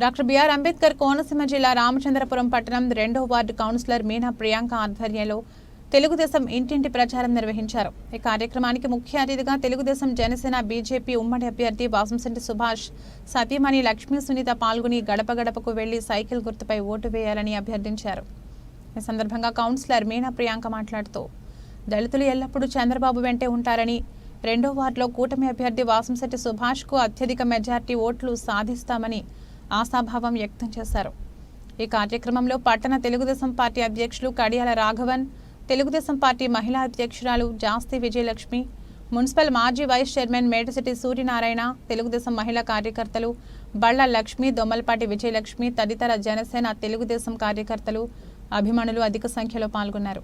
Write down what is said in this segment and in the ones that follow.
Doctor BR Ambedkar Konaseema జిల్లా రామచంద్రపురం పట్టణం రెండో వార్డు కౌన్సిలర్ మీనా ప్రియాంక ఆధ్వర్యంలో తెలుగుదేశం ఇంటింటి ప్రచారం నిర్వహించారు. ఈ కార్యక్రమానికి ముఖ్య అతిథిగా తెలుగుదేశం జనసేన బీజేపీ ఉమ్మడి అభ్యర్థి వాసంశెట్టి సుభాష్ సతీమణి లక్ష్మీ సునీత పాల్గొని గడప గడపకు వెళ్ళి సైకిల్ గుర్తుపై ఓటు వేయాలని అభ్యర్థించారు. ఈ సందర్భంగా కౌన్సిలర్ మీనా ప్రియాంక మాట్లాడుతూ దళితులు ఎల్లప్పుడూ చంద్రబాబు వెంటే ఉంటారని రెండో వార్డులో కూటమి అభ్యర్థి వాసంశెట్టి సుభాష్కు అత్యధిక మెజార్టీ ఓట్లు సాధిస్తామని ఆశాభావం వ్యక్తం చేశారు. ఈ కార్యక్రమంలో పట్టణ తెలుగుదేశం పార్టీ అధ్యక్షులు కడియాల రాఘవన్ తెలుగుదేశం పార్టీ మహిళా అధ్యక్షురాలు జాస్తి విజయలక్ష్మి మున్సిపల్ మాజీ వైస్ చైర్మన్ మేటసిటి సూర్యనారాయణ తెలుగుదేశం మహిళా కార్యకర్తలు బళ్ళ లక్ష్మి దొమ్మలపాటి విజయలక్ష్మి తదితర జనసేన తెలుగుదేశం కార్యకర్తలు అభిమానులు అధిక సంఖ్యలో పాల్గొన్నారు.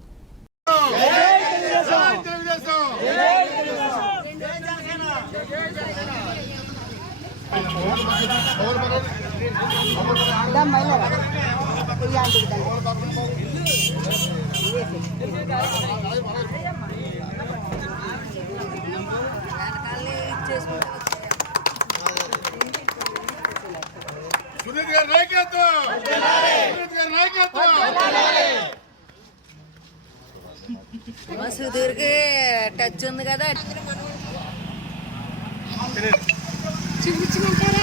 సునీత్ గారి నాయకత్వం! సునీత్ గారి నాయకత్వం! మా సుధీర్కి టచ్ ఉంది కదా. సుభాష్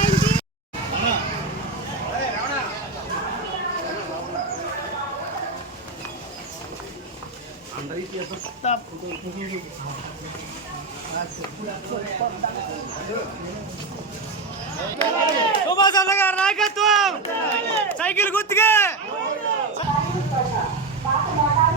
అన్న గారి నాయకత్వం సైకిల్ గుర్తుగా పాత మోటార్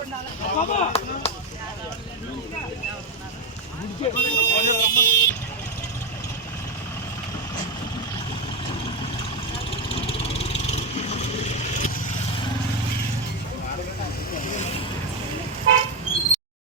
ఉండాలి